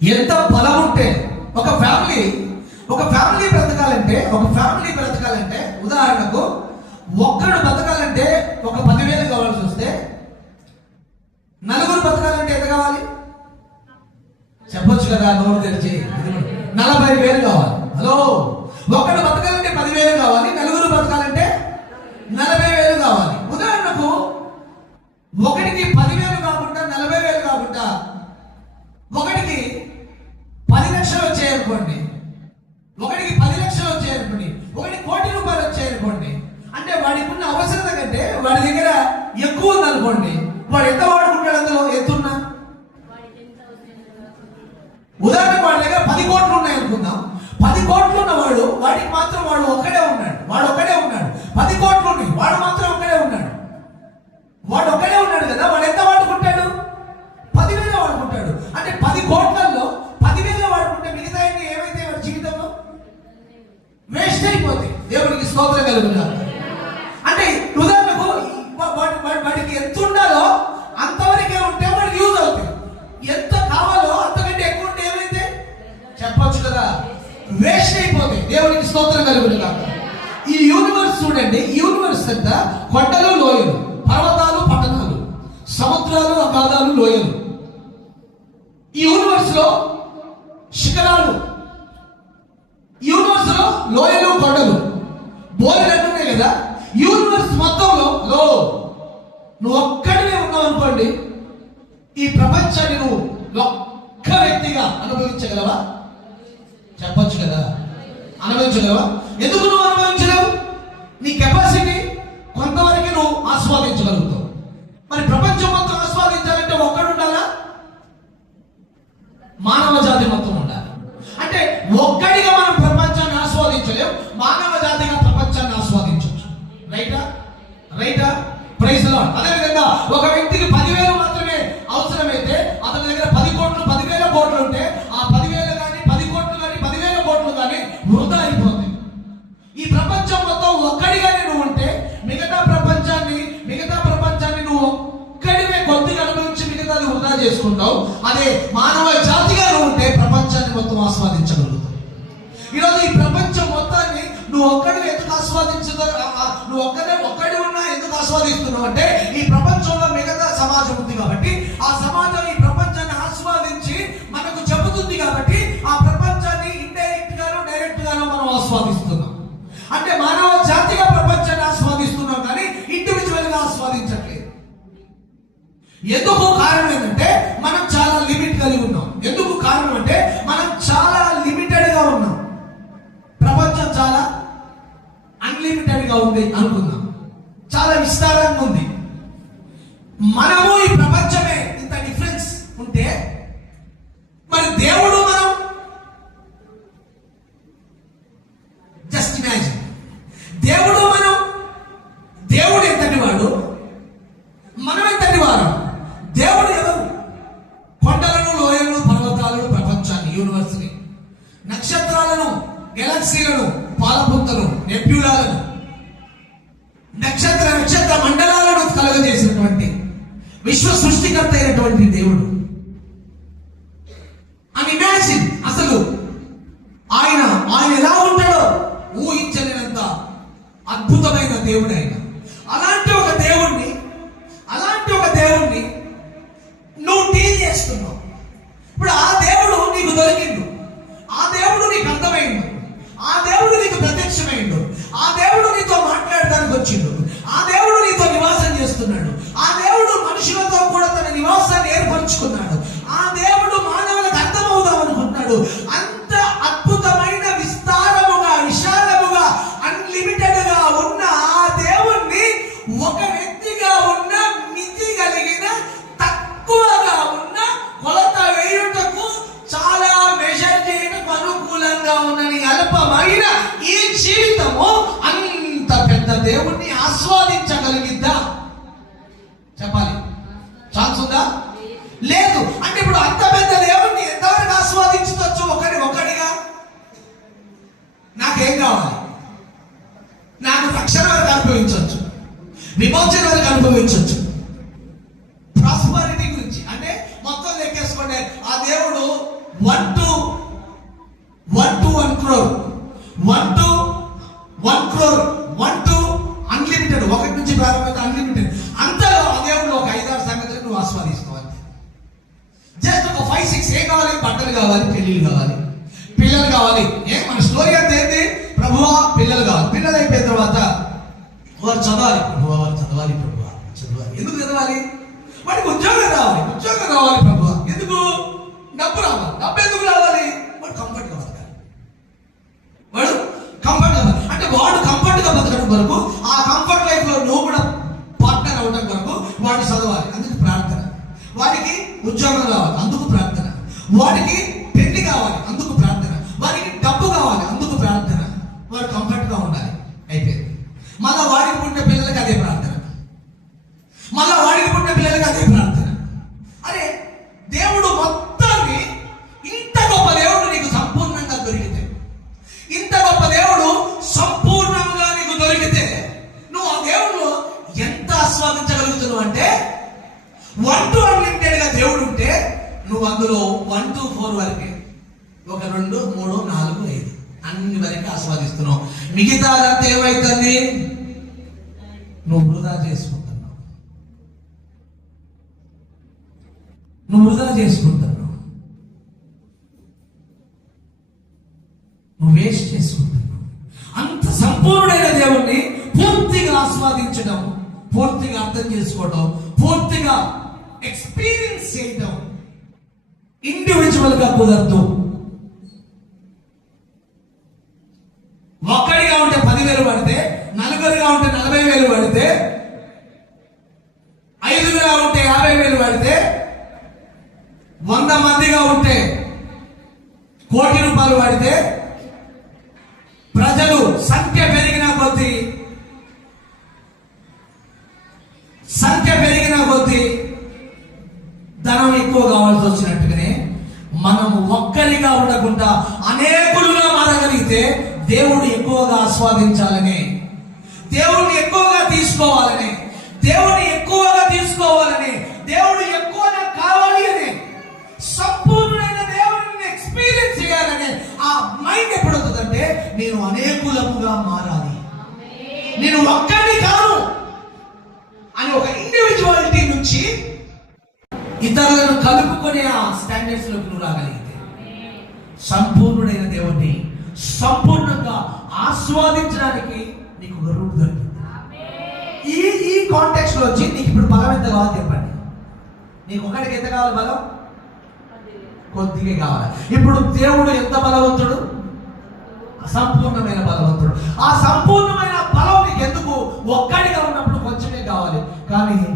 ఎంత బలం ఉంటే ఒక ఫ్యామిలీ ఒక ఫ్యామిలీ బ్రతకాలంటే ఒక ఫ్యామిలీ బ్రతకాలంటే ఉదాహరణకు ఒక్కడు బతకాలంటే ఒక పదివేలు కావాల్సి వస్తే నలుగురు బతకాలంటే ఎంత కావాలి? చెప్పొచ్చు కదా నోరు తెరిచి. నలభై వేలు కావాలి. హలో ఒకడు బతకాలి పదివేలు కావాలి నలుగురు బతకాలంటే నలభై వేలు కావాలి ఉదాహరణకు ఒకటికి పదివేలు కాకుండా నలభై వేలు కాకుండా ఒకటికి పది లక్షలు వచ్చాయనుకోండి ఒకటికి పది లక్షలు వచ్చాయనుకోండి ఒకటి కోటి రూపాయలు వచ్చాయనుకోండి అంటే వాడికి ఉన్న అవసరత కంటే వాడి దగ్గర ఎక్కువ ఉందనుకోండి వాడు ఎంత వాడుకుంటాడు అందులో? ఎత్తున్నా? ఉదాహరణకు వాడి దగ్గర పది కోట్లు ఉన్నాయి అనుకుందాం. పది కోట్లు ఉన్నవాడు వాడికి మాత్రం వాడు ఒక్కడే ఉన్నాడు. వాడు ఒక్కడే ఉన్నాడు. పది కోట్లు ఉన్నాయి వాడు మాత్రం ఒక్కడే ఉన్నాడు. వాడు ఒక్కడే ఉన్నాడు కదా వాడు ఎంత వాడుకుంటాడు? పదివేల వాడుకుంటాడు. అంటే పది కోట్లలో పదివేల వాడుకుంటే మిగతా ఏమైతే వాడి జీవితంలో? వేస్ట్ అయిపోతాయి. దేవునికి స్తోత్రం కలుగుతారు స్తోత్రం ఈ యూనివర్స్ చూడండి ఈ యూనివర్స్ అంతా కొండలు లోయలు పర్వతాలు పట్టణాలు సముద్రాలు అగాధాలు లోయలు. ఈ యూనివర్స్లో శిఖరాలు యూనివర్స్లో లోయలు కొండలు బోయలు అంటున్నాయి కదా. యూనివర్స్ మొత్తంలో లో నువ్వు ఒక్కడినే ఉన్నావు అనుకోండి ఈ ప్రపంచాన్ని నువ్వు ఒక్క వ్యక్తిగా అనుభవించగలవా? చెప్పచ్చు కదా. అనుభవించగలవా? ఎందుకు నువ్వు అనుభవించలేవు? నీ కెపాసిటీ కొంతవరకు నువ్వు ఆస్వాదించగలుగుతావు. మరి ప్రపంచం మొత్తం ఆస్వాదించాలంటే ఒక్కడు ఉండాలా? మానవ జాతి మొత్తం ఉండాలి. అంటే ఒక్కడిగా మనం ప్రపంచాన్ని ఆస్వాదించలేము మానవ జాతిగా ప్రపంచాన్ని ఆస్వాదించవచ్చు. రైటా చేసుకుంటావు అదే మానవ జాతిగా నువ్వు ఉంటే ప్రపంచాన్ని మొత్తం ఆస్వాదించగలుగుతావు. ఈరోజు ఈ ప్రపంచం మొత్తాన్ని నువ్వు ఒక్కడే ఎందుకు ఆస్వాదించదు నువ్వు ఒక్కడే ఒక్కడే ఉన్నా ఎందుకు ఆస్వాదిస్తున్నావు అంటే ఈ ప్రపంచంలో మిగతా సమాజం ఉంది కాబట్టి ఆ సమాజం ఈ ఎందుకు కారణం ఏంటంటే మనం చాలా లిమిట్ కలిగి ఉన్నాం. ఎందుకు కారణం అంటే మనం చాలా లిమిటెడ్గా ఉన్నాం. ప్రపంచం చాలా అన్లిమిటెడ్గా ఉంది అనుకుందాం. చాలా విస్తారంగా ఉంది. మనము ఈ ప్రపంచమే ఇంత డిఫరెన్స్ ఉంటే మరి దేవుడు మనం జస్ట్ ఇమాజిన్ దేవుడు మనం దేవుడు ఎంతటి వాడు మనం ఎంతటి వారు దేవుడు ఎవరు కొండలను లోయలను పర్వతాలను ప్రపంచాన్ని యూనివర్స్ని నక్షత్రాలను గెలాక్సీలను పాలపుంతలు నెప్యూలాలను నక్షత్ర నక్షత్ర మండలాలను కలుగజేసినటువంటి విశ్వ సృష్టికర్త అయినటువంటి దేవుడు. అని ఇమాజిన్ అసలు ఆయన ఆయన ఎలా ఉంటాడో ఊహించలేనంత అద్భుతమైన దేవుడు ఆయన అలాంటి ఒక దేవుణ్ణి అలాంటి ఒక దేవుణ్ణి నువ్వు డీల్ చేస్తున్నావు ఇప్పుడు ఆ దేవుడు నీకు దొరికిండు ఆ దేవుడు నీకు అర్థమైండు ఆ దేవుడు నీకు ప్రత్యక్షమైండు ఆ దేవుడు నీతో మాట్లాడడానికి వచ్చిండు ఆ దేవుడు నీతో నివాసం చేస్తున్నాడు ఆ దేవుడు మనుషులతో కూడా తన నివాసాన్ని ఏర్పరచుకున్నాడు ఆ దేవుడు మానవులకు అర్థమవుదాం అనుకుంటున్నాడు అంత అద్భుతమైన విస్తారముగా విశాలముగా అన్లిమిటెడ్గా ఉన్న ఆ దేవుణ్ణి ఒక వ్యక్తిగా ఉన్న మితి కలిగిన తక్కువగా ఉన్న కొలత వేయుటకు చాలా మెజర్ చేయటకు అనుకూలంగా ఉన్నని అల్పమైన ఈ జీవితము అంత పెద్ద దేవుణ్ణి ఆస్వాదించగలిగిద్దా? చెప్పాలి. ఛాన్స్ ఉందా లేదు. అంటే ఇప్పుడు అంత పెద్ద దేవుణ్ణి ఎంతవరకు ఆస్వాదించవచ్చు ఒకరి ఒకరిగా నాకేం కావాలి? నాకు రక్షణ వరకు అనుభవించవచ్చు. విమోచన వరకు అనుభవించవచ్చు. ప్రాస్పరిటీ గురించి. అంటే మొత్తం లెక్కేసుకోండి. ఆ దేవుడు వన్ టు జస్ట్ ఒక ఫైవ్ సిక్స్ ఏ కావాలి? బట్టలు కావాలి పెళ్ళిళ్ళు కావాలి. పిల్లలు కావాలి. ఏ మన స్టోరీ అంతా ఏంటి ప్రభువా పిల్లలు కావాలి. పిల్లలు అయిపోయిన తర్వాత వారు చదవాలి. ప్రభువా వారు చదవాలి ప్రభువా చదవాలి. ఎందుకు చదవాలి? వాడికి ఉద్యోగం రావాలి. ఉద్యోగం రావాలి ప్రభువా. ఎందుకు? డబ్బు రావాలి. డబ్బు ఎందుకు రావాలి? వాడు కంఫర్ట్గా బతకాలి. వాడు కంఫర్ట్గా అంటే వాడు కంఫర్ట్గా బతకడం వరకు ఆ కంఫర్ట్ లైఫ్లో నువ్వు కూడా పార్ట్నర్ అవడం వరకు వాడు చదవాలి. అందుకు ప్రార్థన. వాడికి ఉద్యోగం రావాలి. అందుకు ప్రార్థన వాడికి పెళ్ళి కావాలి అందుకు ప్రార్థన వాడికి డబ్బు కావాలి అందుకు ప్రార్థన వాడు కంఫర్ట్గా ఉండాలి అయిపోయింది మళ్ళా వాడికి పుట్టిన పిల్లలకి అదే ప్రార్థన మళ్ళా వాడికి పుట్టిన పిల్లలకి అదే ప్రార్థన అరే దేవుడు మొత్తాన్ని ఇంత గొప్ప దేవుడు నీకు సంపూర్ణంగా దొరికితే ఇంత గొప్ప దేవుడు సంపూర్ణంగా నీకు దొరికితే నువ్వు ఆ దేవుడు ఎంత ఆస్వాదించగలుగుతున్నావు అంటే వన్ టు అన్లిమిటెడ్గా దేవుడు ఉంటే నువ్వు అందులో వన్ టు ఫోర్ వరకే. ఒక రెండు మూడు నాలుగు ఐదు. అన్ని వరకు ఆస్వాదిస్తున్నావు. మిగతా అదంతా ఏమవుతుంది నువ్వు వృధా చేసుకుంటున్నావు. నువ్వు వృధా చేసుకుంటున్నావు. నువ్వు వేస్ట్ చేసుకుంటున్నావు. అంత సంపూర్ణమైన దేవుణ్ణి పూర్తిగా ఆస్వాదించడం పూర్తిగా అర్థం చేసుకోవడం పూర్తిగా ఎక్స్పీరియన్స్ చేయడం ఇండివిజువల్గా కుదరదు. ఒక్కడిగా ఉంటే పదివేలు పడితే నలుగురుగా ఉంటే నలభై వేలు పడితే ఐదుగురుగా ఉంటే యాభై వేలు పడితే వంద మందిగా ఉంటే కోటి రూపాయలు పడితే ప్రజలు సంఖ్య పెరిగిన కొద్దీ సంఖ్య పెరిగిన కొద్దీ ధనం ఎక్కువ కావాల్సి వచ్చినట్టు. మనం ఒక్కరిగా ఉండకుండా అనేకులుగా మారగలిగితే దేవుడు ఎక్కువగా ఆస్వాదించాలని. దేవుడిని ఎక్కువగా తీసుకోవాలని. దేవుడిని ఎక్కువగా తీసుకోవాలని. దేవుడు ఎక్కువగా కావాలి అని. సంపూర్ణమైన దేవుడిని ఎక్స్పీరియన్స్ చేయాలని ఆ మైండ్ ఎప్పుడవుతుందంటే నేను అనేకులముగా మారాలి. నేను ఒక్కడిని కాను అని ఒక ఇండివిజువాలిటీ నుంచి ఇతరులను కలుపుకునే ఆ స్టాండర్డ్స్లోకి నువ్వు రాగలిగితే సంపూర్ణుడైన దేవుణ్ణి సంపూర్ణంగా ఆస్వాదించడానికి నీకు ఒక దొరికింది. ఈ ఈ కాంటెక్స్ట్లో వచ్చి నీకు ఇప్పుడు బలం ఎంత కావాలి చెప్పండి. నీకు ఒకటికి ఎంత కావాలి బలం? కొద్దిగా కావాలి. ఇప్పుడు దేవుడు ఎంత బలవంతుడు? అసంపూర్ణమైన బలవంతుడు. ఆ సంపూర్ణమైన బలం నీకు ఎందుకు? ఒక్కడిగా ఉన్నప్పుడు కొంచెమే కావాలి. కానీ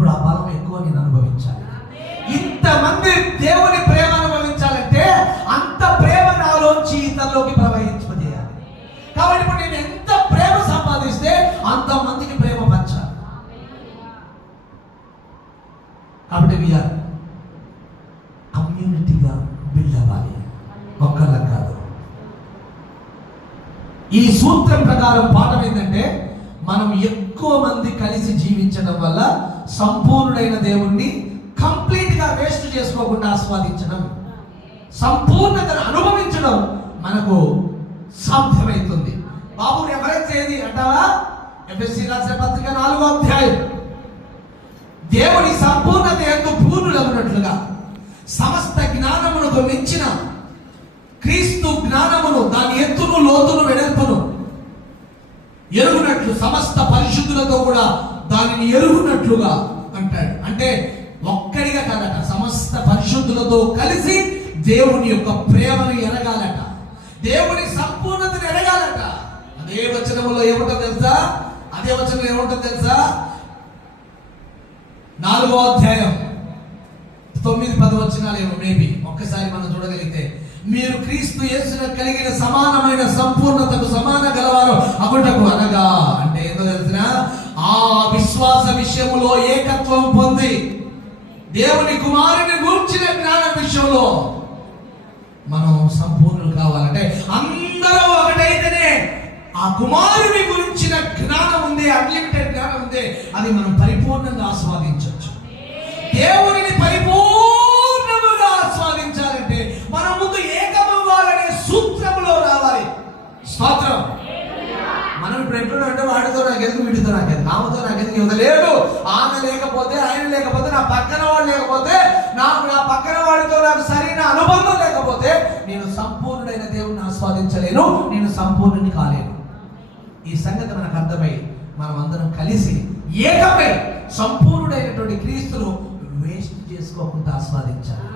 ఇప్పుడు ఆ బలం ఎక్కువ నేను అనుభవించాలి. ఇంతమంది దేవుని ప్రేమ అనుభవించాలంటే అంత ప్రేమ నాలోంచి ఇతరులోకి ప్రవహింపజేయాలి. కాబట్టి ఇప్పుడు నేను ఎంత ప్రేమ సంపాదిస్తే అంత మందికి ప్రేమ పంచాలి. కాబట్టి వీఆర్ కమ్యూనిటీగా బిల్డ్ అవ్వాలి. ఒక్కళ్ళ కాదు. ఈ సూత్రం ప్రకారం పాఠం ఏంటంటే మనం ఎక్కువ మంది కలిసి జీవించడం వల్ల సంపూర్ణుడైన దేవుణ్ణి కంప్లీట్గా వేస్ట్ చేసుకోకుండా ఆస్వాదించడం. సంపూర్ణతను అనుభవించడం మనకు సాధ్యమవుతుంది బాబు రెఫరెన్స్ ఏది అంటారా? ఎఫ్ఎస్సి రాసిన పత్రిక నాలుగో అధ్యాయం. దేవుని సంపూర్ణత ఎందు పూర్ణులగునట్లుగా సమస్త జ్ఞానమునకు మించిన క్రీస్తు జ్ఞానమును దాని ఎత్తును లోతును వెడల్పును ఎరుగునట్లు సమస్త పరిశుద్ధులతో కూడా దానిని ఎరుగునట్లుగా అంటాడు. అంటే ఒక్కడిగా కాదట సమస్త పరిశుద్ధులతో కలిసి దేవుని యొక్క ప్రేమను ఎరగాలట. దేవుని సంపూర్ణతను ఎరగాలట. అదే వచనంలో ఏముంటో తెలుసా? అదే వచనంలో ఏముంటో తెలుసా? నాలుగో అధ్యాయం తొమ్మిది పది వచ్చినాలేమో మేబీ ఒక్కసారి మనం చూడగలిగితే మీరు క్రీస్తు యేసున కలిగిన సమానమైన సంపూర్ణతకు సమాన గలవారు అగుటకు అనగా అంటే ఏందో తెలిసినా? ఆ విశ్వాస విషయంలో ఏకత్వం పొంది దేవుని కుమారుని గూర్చిన జ్ఞానం విషయంలో మనం సంపూర్ణులు కావాలంటే అందరూ ఒకటైతేనే ఆ కుమారుని గురించిన జ్ఞానం ఉంది అన్లిమిటెడ్ జ్ఞానం ఉంది అది మనం పరిపూర్ణంగా ఆస్వాదించవచ్చు. దేవుని యువత లేదు. ఆమె లేకపోతే ఆయన లేకపోతే నా పక్కన వాడు లేకపోతే నాకు నా పక్కన వాడితో నాకు సరైన అనుబంధం లేకపోతే నేను సంపూర్ణుడైన దేవుణ్ణి ఆస్వాదించలేను నేను సంపూర్ణుని కాలేను. ఈ సంగతి మనకు అర్థమై మనం అందరం కలిసి ఏకమై సంపూర్ణుడైనటువంటి క్రీస్తును వేస్ట్ చేసుకోకుండా ఆస్వాదించాలి.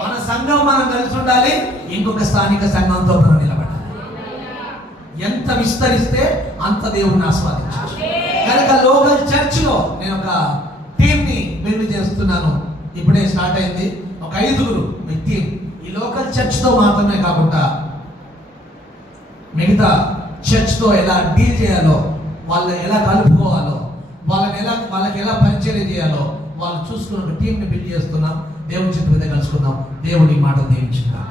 మన సంఘం మనం కలిసి ఉండాలి ఇంకొక స్థానిక సంఘంతో మనం ఎంత విస్తరిస్తే అంత దేవుడిని ఆస్వాదించారు. కనుక లోకల్ చర్చ్లో నేను ఒక టీం ని బిల్డ్ చేస్తున్నాను. ఇప్పుడే స్టార్ట్ అయింది. ఒక ఐదుగురు మీ టీం ఈ లోకల్ చర్చ్తో మాత్రమే కాకుండా మిగతా చర్చ్తో ఎలా డీల్ చేయాలో వాళ్ళని ఎలా కలుపుకోవాలో వాళ్ళని ఎలా వాళ్ళకి ఎలా పరిచయం చేయాలో వాళ్ళు చూసుకుని ఒక టీంని బిల్డ్ చేస్తున్నాం. దేవుని చెట్టు మీద కలుసుకుందాం. దేవుడి మాట దీవించుకున్నాం